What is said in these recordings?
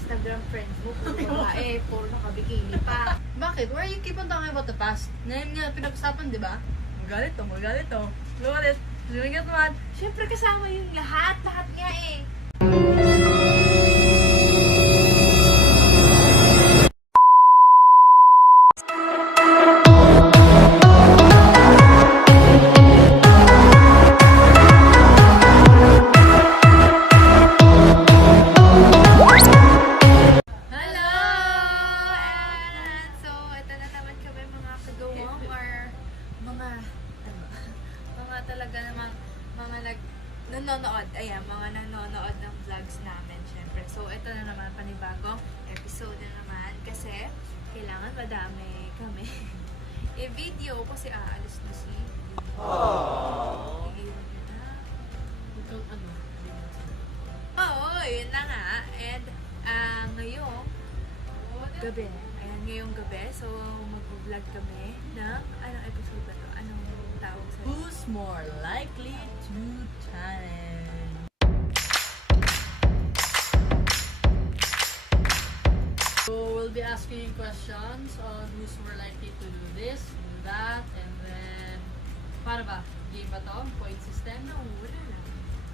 Instagram friends mo, puro babae, puro nakabikini pa. Bakit? Why you keep on talking about the past? Ngayon nga, pinag-usapan, di ba? Magalit to, magalit to. Lumalit. Lumalit naman. Siyempre kasama yung lahat nga eh. Nanonood, ayan, mga nanonood ng vlogs namin, syempre. So, ito na naman, panibagong episode na naman, kasi kailangan madami kami i-video kasi aalis na si Oo, yun na nga. And, ngayong gabi, ayan, ngayong gabi, so, mag-vlog kami ng, anong episode ba to? Anong tawag sa Who's more likely to challenge? So we'll be asking questions on who's more likely to do this, do that, and then paano ba? Game ba to? Point system? No, wala lang.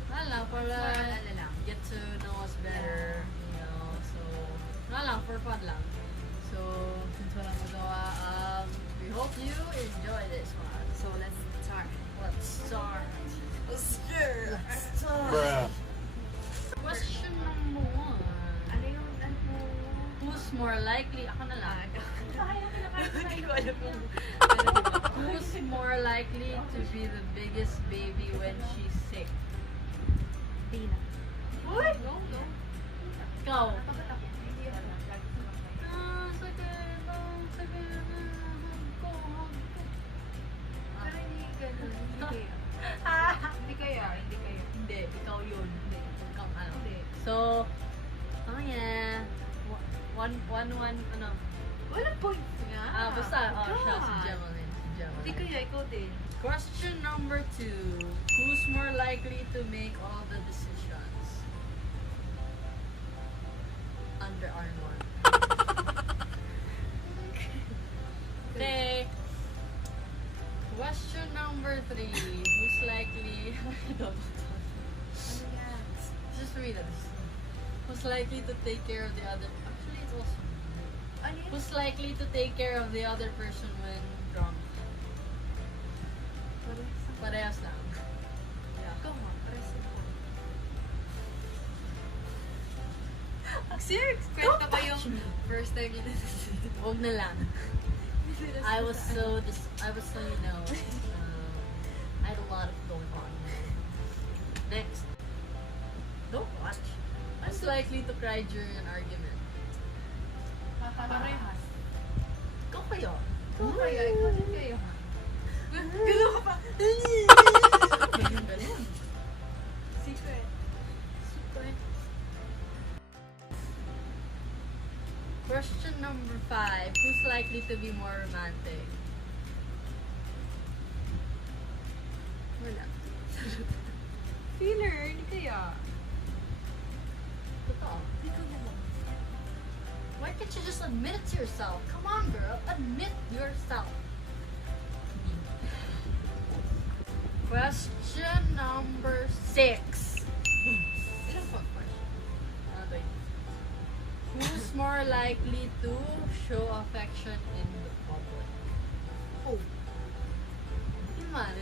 Wala lang, para Wala lang. get to know us better, you know, so wala lang, for fun lang. So, since walang magawa, we hope you enjoy this one. So, let's start. Let's start. Bruh. Question number 1. Ano yung, ano? Who's more likely? Ako na lang. Hindi ko alam yung... Who's more likely to be the biggest baby when she's sick? Tina. Uy! No. Ikaw. Bakit ako? Hindi ako. Sakit. Pero hindi ganun. Hindi kaya. Hindi kaya. Hindi, ikaw yun. Hindi, ikaw ano. Hindi. So, yeah. One, ano? Walang point nga. Basta, siya, si God. Jemalyn. Hindi kaya, ikaw din. Question number 2. Who's more likely to make all the decisions? Under Armour. Okay. Question number 3. Who's likely... Ano yan? Just read this. Who's likely to take care of the other... Actually, it's also... Ano yan? Who's likely to take care of the other person when drunk? Parehas lang. Ikaw nga, pares ako. Serious? Kwento ko yung first time yun. Huwag na lang. I was so, you know, I had a lot of going on. Next. Don't watch. Who's likely to cry during an argument? Parehas. Ikaw kayo. Ikaw kaya, ikaw din kayo. Gano'n ka pa. Ganun. Secret. Question number 5. Who's likely to be more romantic? Wala. Feeler, hindi kaya. Totoo. Ikaw naman. Why can't you just admit it to yourself? Come on, girl. Admit yourself. Question number 6. Ilang pang question? Who's more likely to show affection in the public? Oh. Yun man.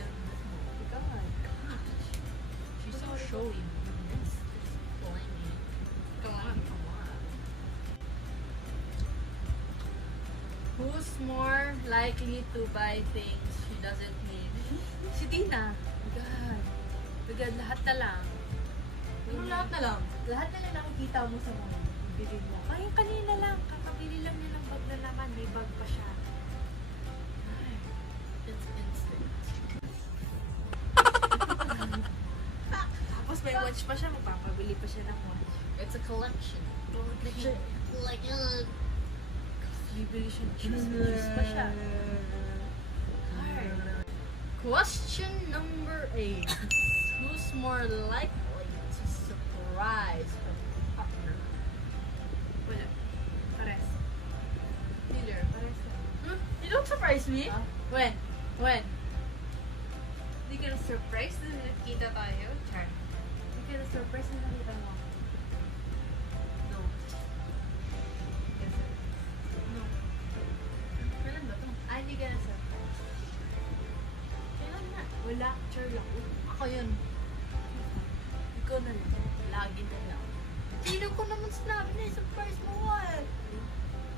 Ikaw nga. She's so showy. Blimey. Ikaw nga. Who's more likely to buy things she doesn't need? Si Tina. Agad, lahat na lang. Ano lahat na lang? Lahat na lang nakikita mo sa mga bili mo. Ay, kanina lang. Kakabili lang niya ng bag na naman. May bag pa siya. It's instinct. Tapos may watch pa siya. Magpapabili pa siya ng watch. It's a collection. Like, Bibili siya ng shoes pa siya. Question number 8. Who's more likely to surprise her partner? surprise me? Huh? When? When? Hindi ka na-surprise na nakita tayo? Char. Hindi ka na-surprise na nakita mo. No. No. Kailan ba to? Ah, hindi ka na-surprise. Kailan nga? Wala, char lang. Ako yun. Ikaw na lang. Lagi na lang. Sino ko naman sinabi na surprise mo what?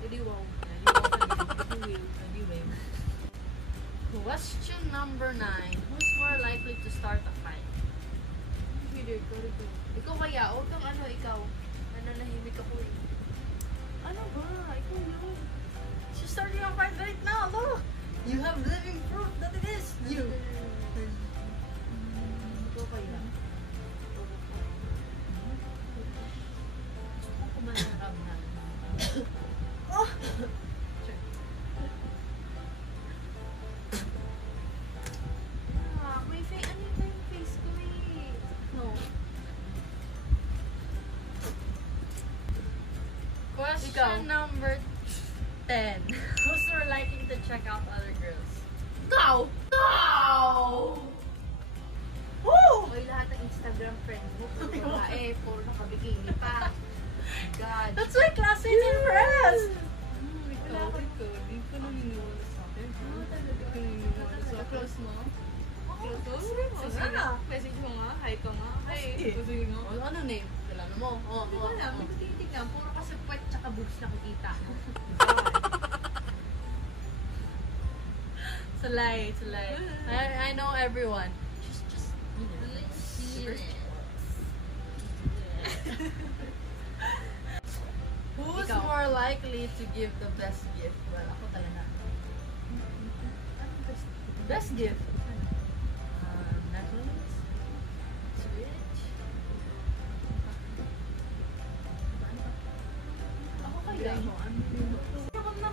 Hindi, wow. Anyway. Question number 9. Who's more likely to start a fight? Hindi, ikaw kaya, huwag kang ano, ikaw. Nananahimik ako eh. Ano ba? Ikaw yun. She's starting a fight right now, look! You have living proof that it is you. Ikaw kaya. Gusto ko kumaharap-harap. Oh! Ah, may face, ano ba yung face ko eh? No. Question Ikaw. number 10. Who's more likely to check out other girls? Ikaw! Ikaw! Woo! Okay, lahat ng Instagram friends mo, puro babae, puro nakabikini pa. God. That's my classmates and friends! Wala ko ito. Hindi ko naniniwala sa akin. Oo, talaga. Hindi ko naniniwala sa akin. Close mo? Close mo? Sige nga. Message mo nga. Hi ka nga. Hi. Sige. Sige nga. Oh, ano name? Kailangan mo? Oh, Hindi ko alam. Hindi ko tinitignan. Puro kasi puwet tsaka boobs na nakikita. It's a lie, it's a lie. I know everyone. Just you know. Let's see it. Who's Ikaw. more likely to give the best gift? Well, ako talaga. Best gift? Netflix? Switch? Ako kaya.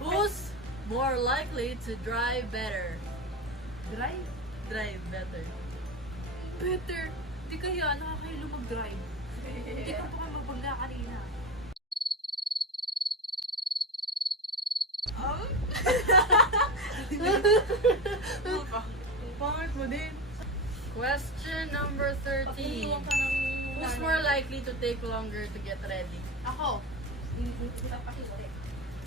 Who's more likely to drive better? Drive? Drive better. Better. Hindi kaya. Nakakahilo mag-drive. Hindi ko pa magbangga kanina. Pangit mo din. Question number 13. Patulungan ka ng... Who's more likely to take longer to get ready? Ako.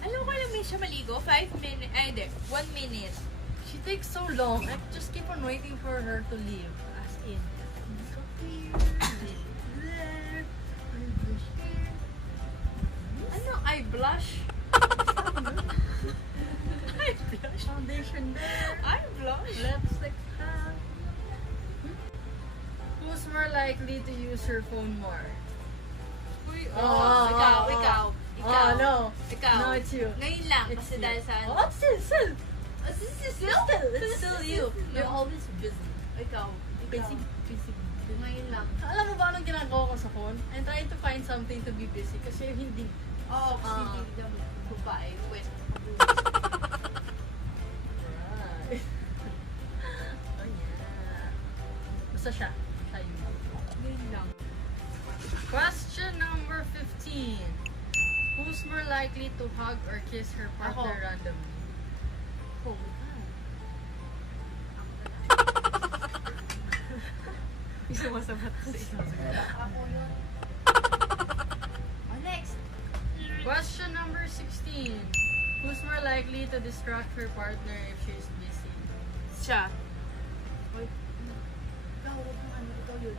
Alam ko lang may siya maligo? 5 minutes. Ay, hindi. 1 minute. She takes so long. I just keep on waiting for her to leave. As in. Ano? I blush? I blush? Foundation there. I blush? Lipstick ha. Who's more likely to use her phone more? Uy, Oh, ikaw, oh, ikaw. Oh, Ikaw. no. Ikaw. No, it's you. Ngayon lang, It's kasi you. dahil sa ano. Oh, still. It's still you. You're always busy. Ikaw. Busy. Ngayon lang. Alam mo ba anong ginagawa ko sa phone? I'm trying to find something to be busy kasi hindi. Oo, kasi Ah. hindi lang babae. Wait. Right. Oh yeah. Basta siya. Siya yun. Ngayon lang. Question number 15. Who's more likely to hug or kiss her partner Ako. randomly? Oh my God. Sumasabat Ako yun. Oh, next. Question number 16. Who's more likely to distract her partner if she's busy? Siya. Uy. Ikaw, huwag kang ano. Ikaw yun.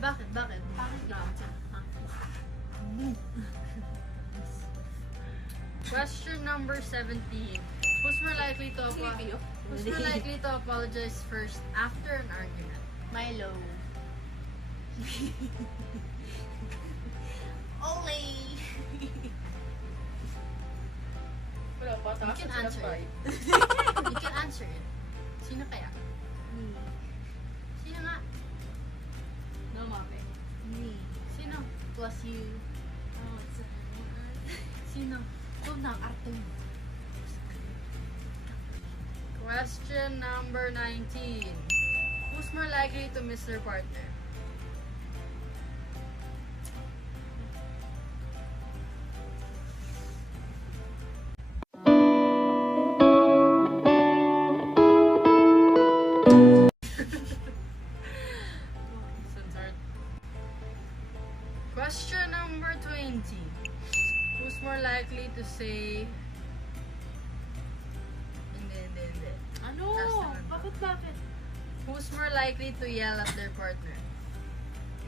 Bakit? Bakit lang? Question number 17. Who's more likely to Who's more likely to apologize first after an argument? Milo. Ole! You can answer it. You can answer it. Sino kaya? Sino nga? No, mami. Me. Sino? Plus you. Oh, it's a... Sino? Ito na, arte mo. Question number 19. Who's more likely to miss their partner? T. Who's more likely to say... Hindi. Ano? Last naman to. Bakit? Who's more likely to yell at their partner?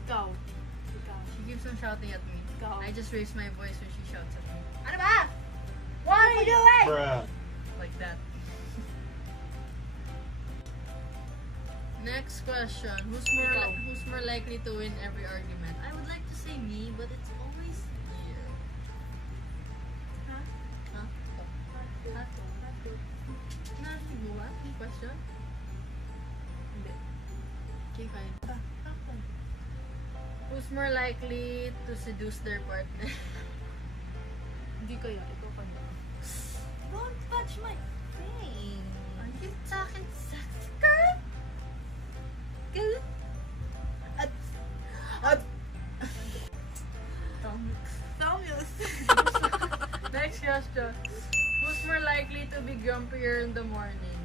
Ikaw. She keeps on shouting at me. Ikaw. I just raise my voice when she shouts at me. Ano ba? What are you doing? Bruh. Like that. Next question. Ikaw. Who's more likely to win every argument? I would like to say me, but it's always you. Ha? Huh? Narinig mo ba? Yung question? Hindi. Okay, fine. Who's more likely to seduce their partner? Hindi kaya. Ikaw pa na. Don't touch my thing. Are you talking sex, girl? Girl? Thomas. Next question. Who's more likely to be grumpier in the morning?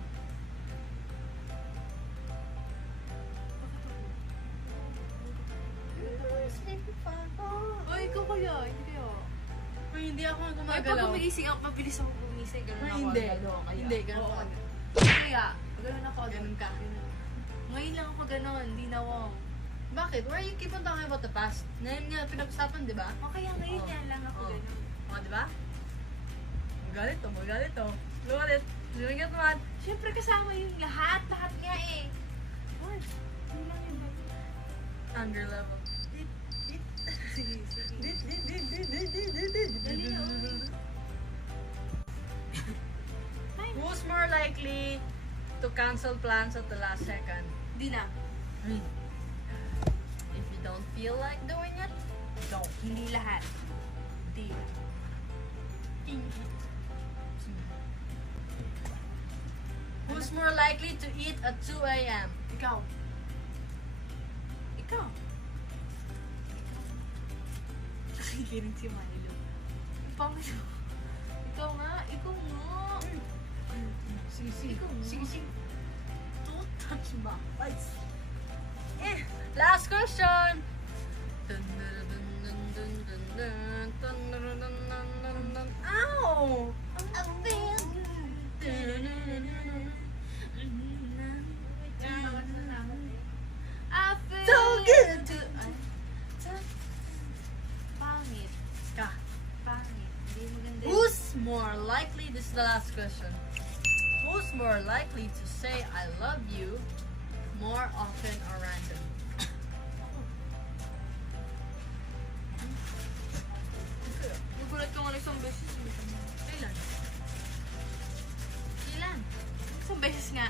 Oh, ikaw kaya. Hindi kaya. Uy, hindi ako Ay, pag gumagalaw. gumising ako, mabilis ako gumising. Ganun Uy, ako. hindi. agad. Kaya. Hindi, ganun Oo, ako. agad. Kaya, ganun ako. agad. Ganun ka. Ngayon lang ako ganun. Hindi na ako. Bakit? Why you keep on talking about the past? Ngayon nga pinag-usapan, di ba? O kaya ngayon Oo. yan lang ako Oo. ganun. O, di ba? Magalit to. Look at it. Doing it, man. Siyempre kasama yung lahat. Lahat nga eh. What? Hindi lang yun. Under level. Sige. Dali na, ulit. Who's more likely to cancel plans at the last second? Hindi na. Me. If you don't feel like doing it, don't. Hindi lahat. Hindi. Who's more likely to eat at 2 a.m.? Ikaw. Ikaw. Nakikinig si Milo. Pangalo. Ikaw nga. Sige. Ikaw nga. Sige. Don't touch my face. Last question. Ow! Ang big. I feel So good. Pangit. Ka. Pangit. Hindi maganda. Who's more likely, this is the last question. Who's more likely to say I love you more often or random? Nagulat ka nga isang beses. Kailan? Isang beses nga.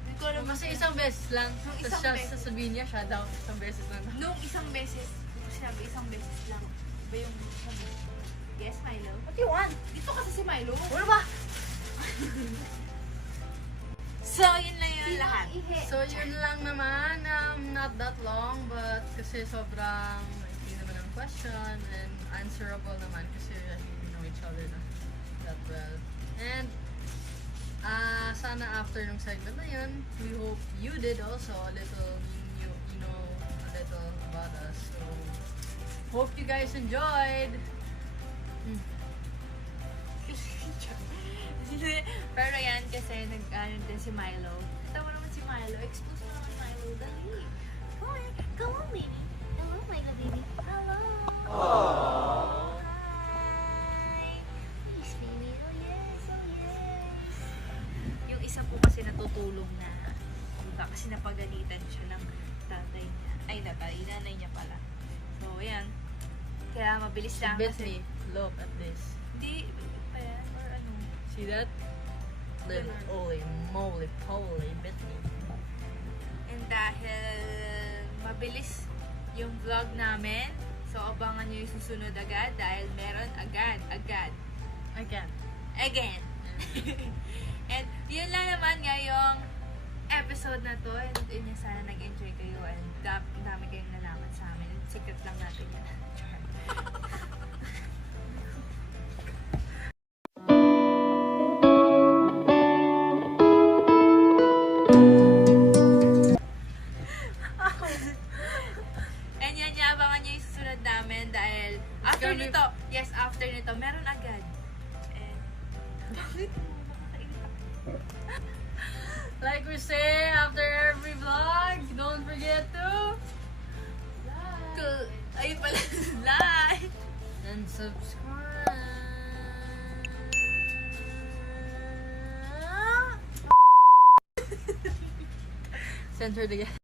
Hindi ko alam. Kasi isang beses lang. Nung Tapos isang siya beses. sasabihin niya, siya daw. Isang beses lang. Nung isang beses. Hindi ko sinabi isang beses lang. Ba yung sabi? Yes, Milo? What do you want? Dito kasi si Milo. Ano ba? So, yun lang yun lahat. So, yun lang naman. Not that long, but kasi sobrang hindi naman ang question and answerable naman kasi we know each other na that well. And, sana after nung segment na yun, we hope you did also a little, you know a little about us. So, hope you guys enjoyed. Pero yan, kasi nag-ano din si Milo. Kita mo naman si Milo. Expose mo naman Milo. Dali. Come on, baby. Hello, Milo, baby. Hello. Hi. Yes, baby. Oh, yes. Yung isa po kasi natutulog na. Diba? Kasi napagalitan siya ng tatay niya. Ay, nanay niya pala. So, yan. Kaya mabilis lang. Bit kasi- me. Look at this. Hindi, pa yan. Or ano. See that? Little holy moly poly bit me. And dahil mabilis yung vlog namin, so abangan nyo yung susunod agad dahil meron agad. Again. And yun lang naman ngayong episode na to. And yun yung sana nag-enjoy kayo and dami kayong nalaman sa amin. Secret lang natin yan. Char. And yan, abangan nyo yung susunod namin dahil after gonna be nito, yes, after nito, meron agad. Eh, bakit? Like we say after every vlog, don't forget to Cool. Ayun pala, like. and subscribe. Centered again.